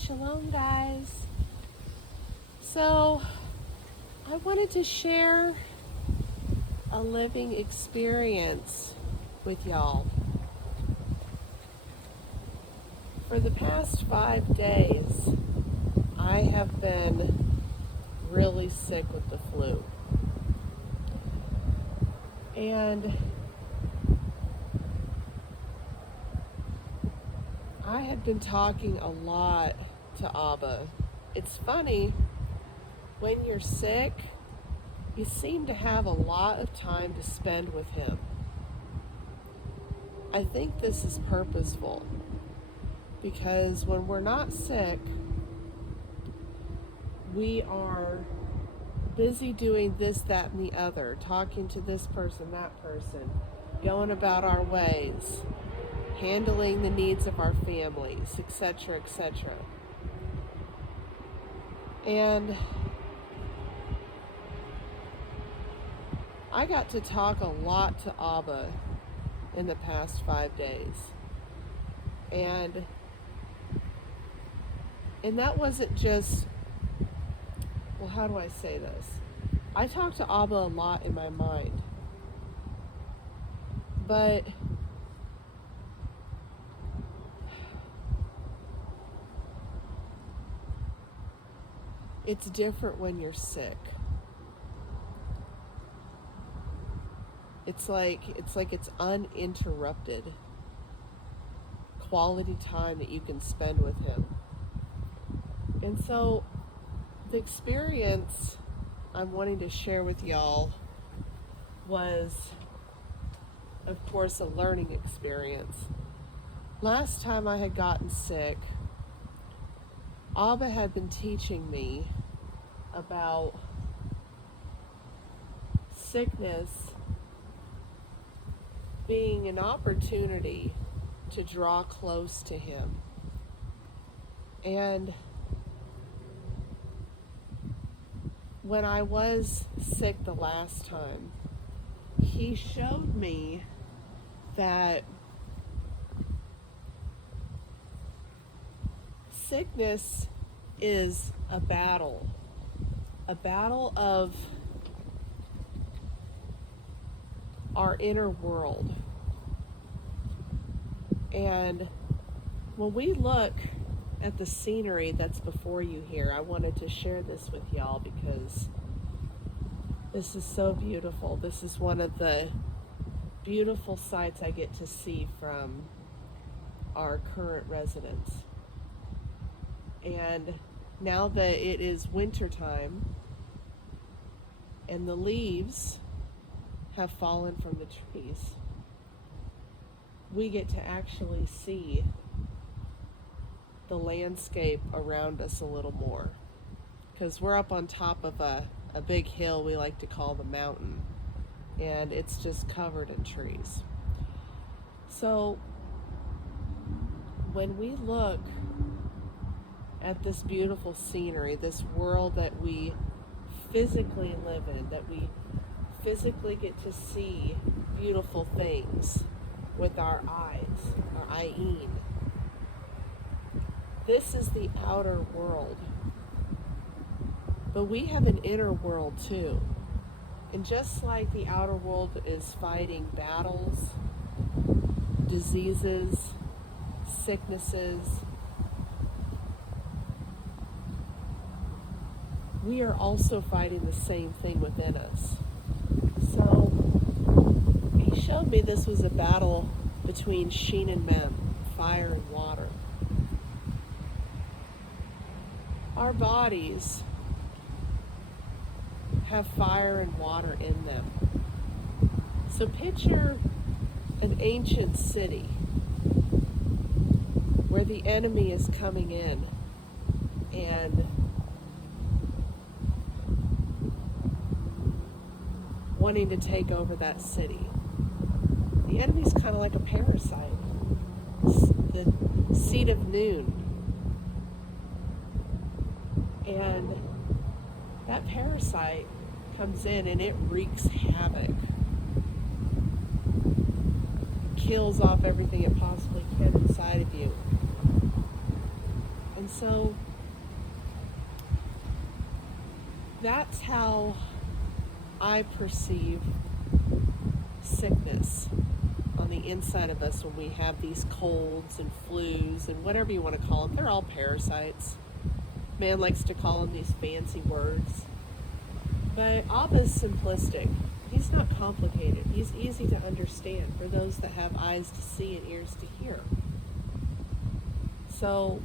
Shalom, guys. So, I wanted to share a living experience with y'all. For the past 5 days, I have been really sick with the flu. And I had been talking a lot to Abba. It's funny, when you're sick, you seem to have a lot of time to spend with him. I think this is purposeful because when we're not sick, we are busy doing this, that, and the other, talking to this person, that person, going about our ways, handling the needs of our families, etc., etc. And I got to talk a lot to Abba in the past 5 days. And that wasn't just, well, how do I say this? I talked to Abba a lot in my mind. But it's different when you're sick. It's like it's uninterrupted quality time that you can spend with him. And so the experience I'm wanting to share with y'all was, of course, a learning experience. Last time I had gotten sick, Abba had been teaching me about sickness being an opportunity to draw close to him. And when I was sick the last time, he showed me that sickness is a battle of our inner world. And when we look at the scenery that's before you here, I wanted to share this with y'all because this is so beautiful. This is one of the beautiful sights I get to see from our current residence. And now that it is winter time and the leaves have fallen from the trees, we get to actually see the landscape around us a little more, because we're up on top of a big hill we like to call the mountain, and it's just covered in trees. So when we look at this beautiful scenery, this world that we physically live in, that we physically get to see beautiful things with our eyes, our ayin. This is the outer world. But we have an inner world too. And just like the outer world is fighting battles, diseases, sicknesses, we are also fighting the same thing within us. So he showed me this was a battle between Shin and Mem, fire and water. Our bodies have fire and water in them. So picture an ancient city where the enemy is coming in and wanting to take over that city. The enemy's kind of like a parasite, the seed of noon. And that parasite comes in and it wreaks havoc. Kills off everything it possibly can inside of you. And And so that's how I perceive sickness on the inside of us when we have these colds and flus and whatever you want to call them. They're all parasites. Man likes to call them these fancy words. But Abba's simplistic. He's not complicated. He's easy to understand for those that have eyes to see and ears to hear. So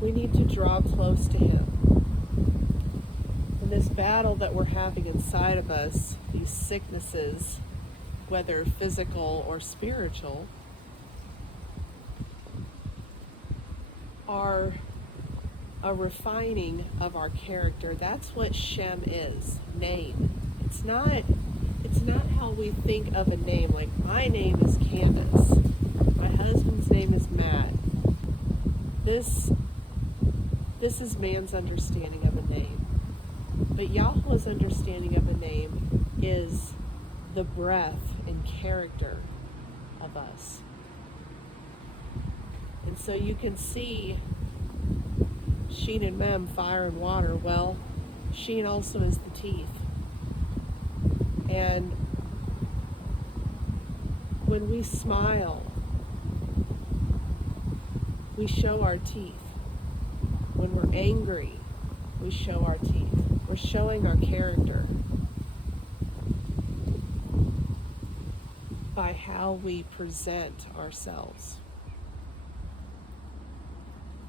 we need to draw close to him. And this battle that we're having inside of us, these sicknesses, whether physical or spiritual, are a refining of our character. That's what Shem is, name. It's not how we think of a name, like my name is Candace, my husband's name is Matt. This is man's understanding of a name. But Yahweh's understanding of a name is the breath and character of us. And so you can see Sheen and Mem, fire and water. Well, Sheen also is the teeth. And when we smile, we show our teeth. When we're angry, we show our teeth. We're showing our character by how we present ourselves.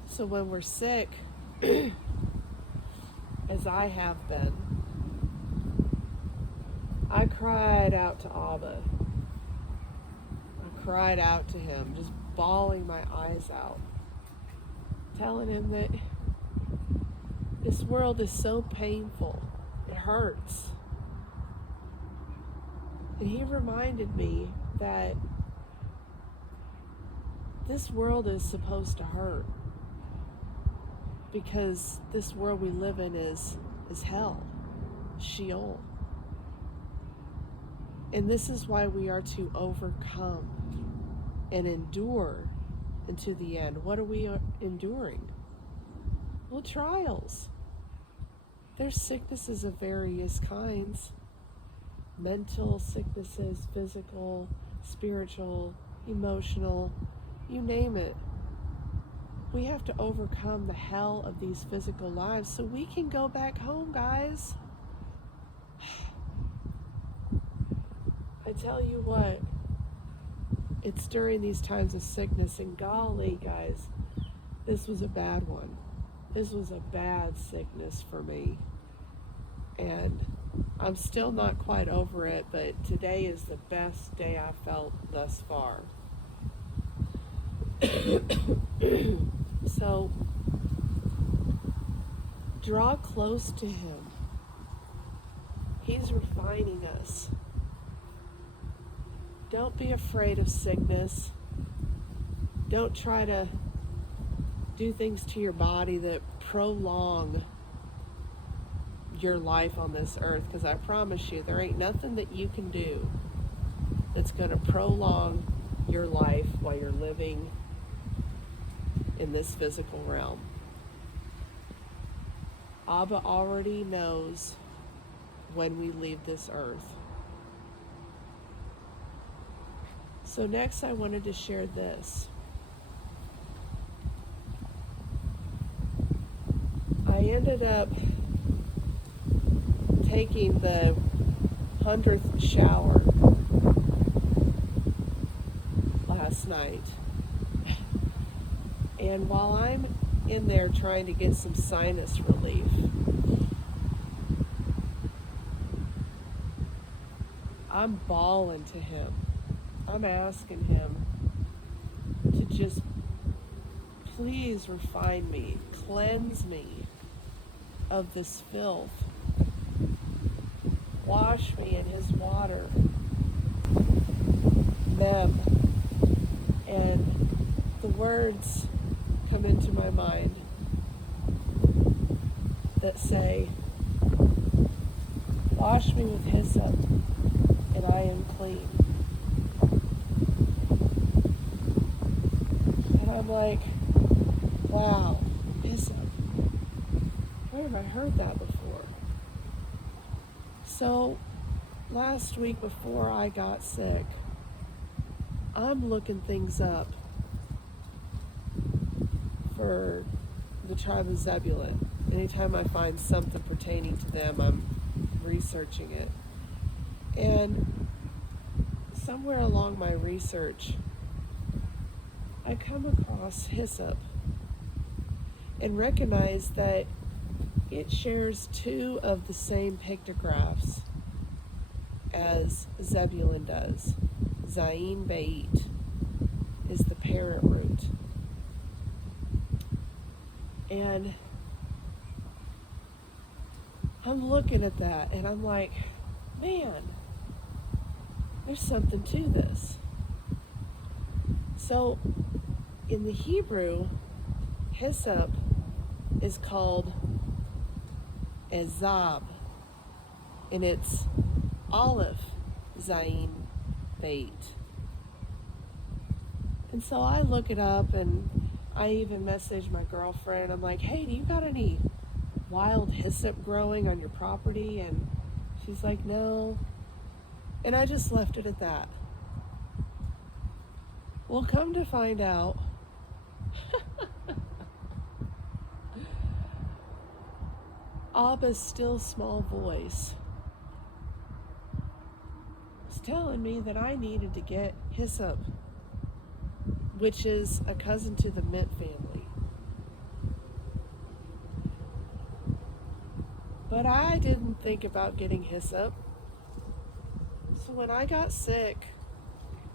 So when we're sick, as I have been, I cried out to Abba. I cried out to him, just bawling my eyes out, telling him that this world is so painful. It hurts. And he reminded me that this world is supposed to hurt, because this world we live in is hell, Sheol. And this is why we are to overcome and endure unto the end. What are we enduring? Well, trials. There's sicknesses of various kinds. Mental sicknesses, physical, spiritual, emotional, you name it. We have to overcome the hell of these physical lives so we can go back home, guys. I tell you what, it's during these times of sickness, and golly, guys, this was a bad one. This was a bad sickness for me. And I'm still not quite over it, but today is the best day I've felt thus far. So, draw close to him. He's refining us. Don't be afraid of sickness. Don't try to do things to your body that prolong your life on this earth, because I promise you, there ain't nothing that you can do that's going to prolong your life while you're living in this physical realm. Abba already knows when we leave this earth. So next I wanted to share this. I ended up taking the 100th shower last night. And while I'm in there trying to get some sinus relief, I'm bawling to him. I'm asking him to just please refine me, cleanse me of this filth. Wash me in his water. Mem. And the words come into my mind that say, wash me with hyssop, and I am clean. like, wow, hyssop. Where have I heard that before? So last week before I got sick, I'm looking things up for the tribe of Zebulun. Anytime I find something pertaining to them, I'm researching it. And somewhere along my research, I come across hyssop and recognize that it shares two of the same pictographs as Zebulun does. Zayin Beit is the parent root. And I'm looking at that and I'm like, man, there's something to this. So in the Hebrew, hyssop is called ezab, and it's Aleph Zayin Beit. And so I look it up, and I even messaged my girlfriend. I'm like, hey, do you got any wild hyssop growing on your property? And she's like, no. And I just left it at that. Well, come to find out, Abba's still small voice was telling me that I needed to get hyssop, which is a cousin to the mint family. But I didn't think about getting hyssop. So when I got sick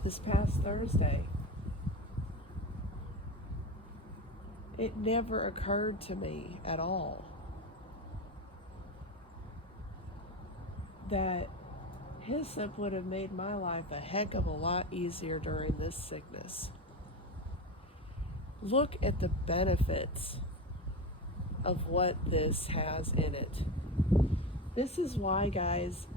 this past Thursday, it never occurred to me at all that hyssop would have made my life a heck of a lot easier during this sickness. Look at the benefits of what this has in it. This is why, guys,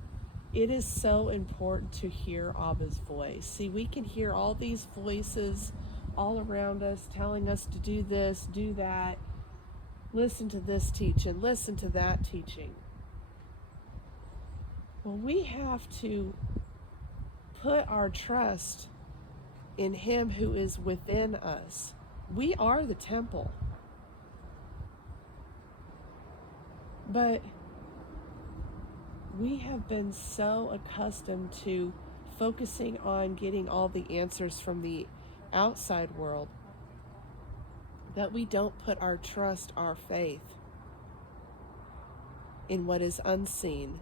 it is so important to hear Abba's voice. See, we can hear all these voices all around us telling us to do this, do that, listen to this teaching, listen to that teaching. Well, we have to put our trust in Him who is within us. We are the temple. But we have been so accustomed to focusing on getting all the answers from the outside world that we don't put our trust, our faith in what is unseen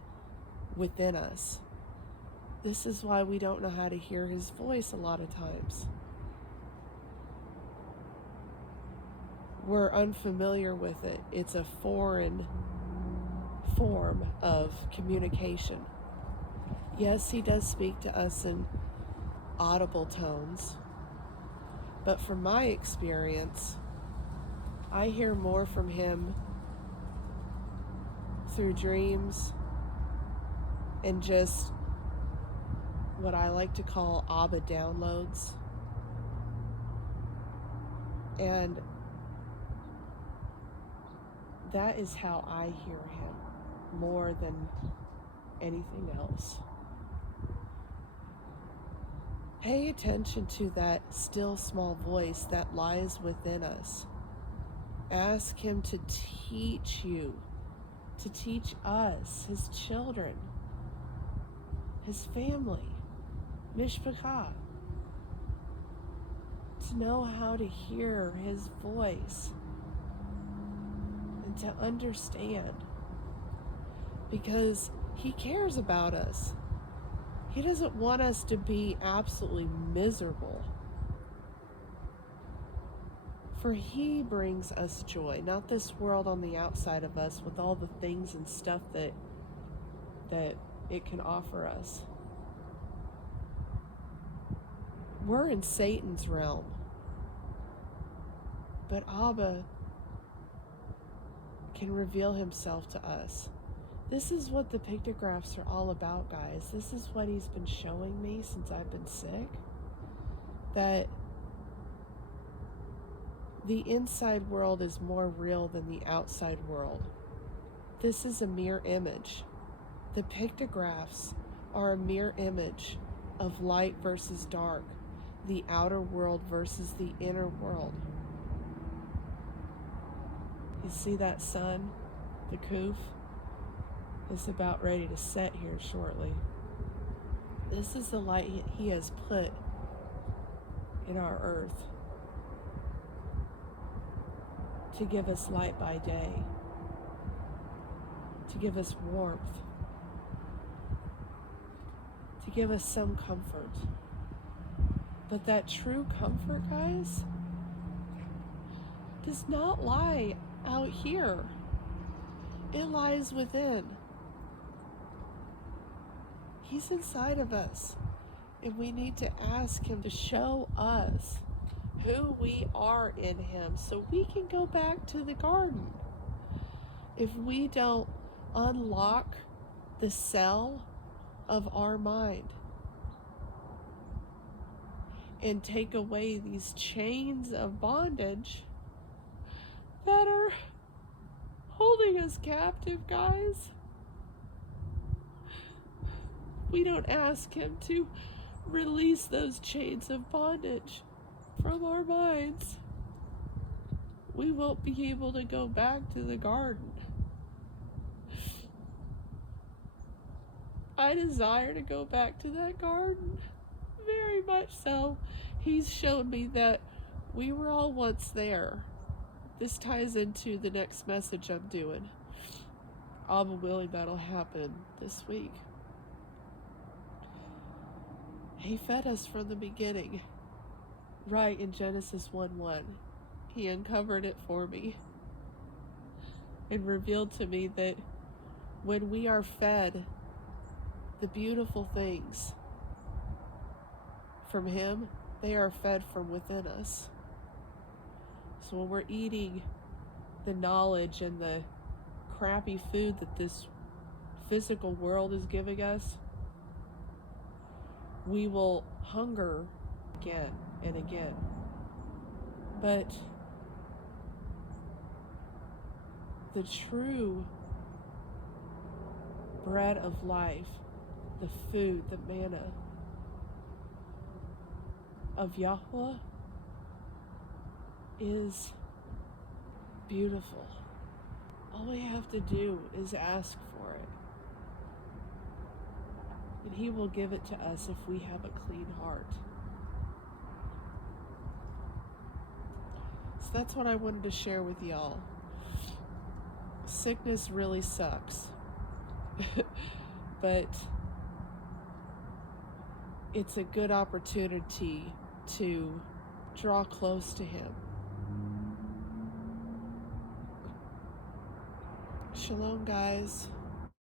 within us. This is why we don't know how to hear His voice a lot of times. We're unfamiliar with it. It's a foreign form of communication. Yes, He does speak to us in audible tones, but from my experience, I hear more from Him through dreams and just what I like to call Abba downloads. And that is how I hear Him more than anything else. Pay attention to that still small voice that lies within us. Ask Him to teach you, to teach us, His children, His family, Mishpachah, to know how to hear His voice and to understand, because He cares about us. He doesn't want us to be absolutely miserable. For He brings us joy, not this world on the outside of us with all the things and stuff that it can offer us. We're in Satan's realm, but Abba can reveal Himself to us. This is what the pictographs are all about, guys. This is what He's been showing me since I've been sick. That The inside world is more real than the outside world. This is a mirror image. The pictographs are a mirror image of light versus dark, the outer world versus the inner world. You see that sun, the Kuf, is about ready to set here shortly. This is the light he has put in our earth to give us light by day, to give us warmth, to give us some comfort. But that true comfort, guys, does not lie out here. It lies within. He's inside of us, and we need to ask him to show us who we are in him so we can go back to the garden. If we don't unlock the cell of our mind and take away these chains of bondage that are holding us captive, guys, we don't ask him to release those chains of bondage from our minds, we won't be able to go back to the garden. I desire to go back to that garden, very much so. He's shown me that we were all once there. This ties into the next message I'm doing. Abba willing, that'll happen this week. He fed us from the beginning, right in Genesis 1:1. He uncovered it for me and revealed to me that when we are fed the beautiful things from him, they are fed from within us. So when we're eating the knowledge and the crappy food that this physical world is giving us, we will hunger again and again. But the true bread of life, the food, the manna of Yahweh, is beautiful. All we have to do is ask for it. And he will give it to us if we have a clean heart. So that's what I wanted to share with y'all. Sickness really sucks. But it's a good opportunity to draw close to him. Shalom, guys.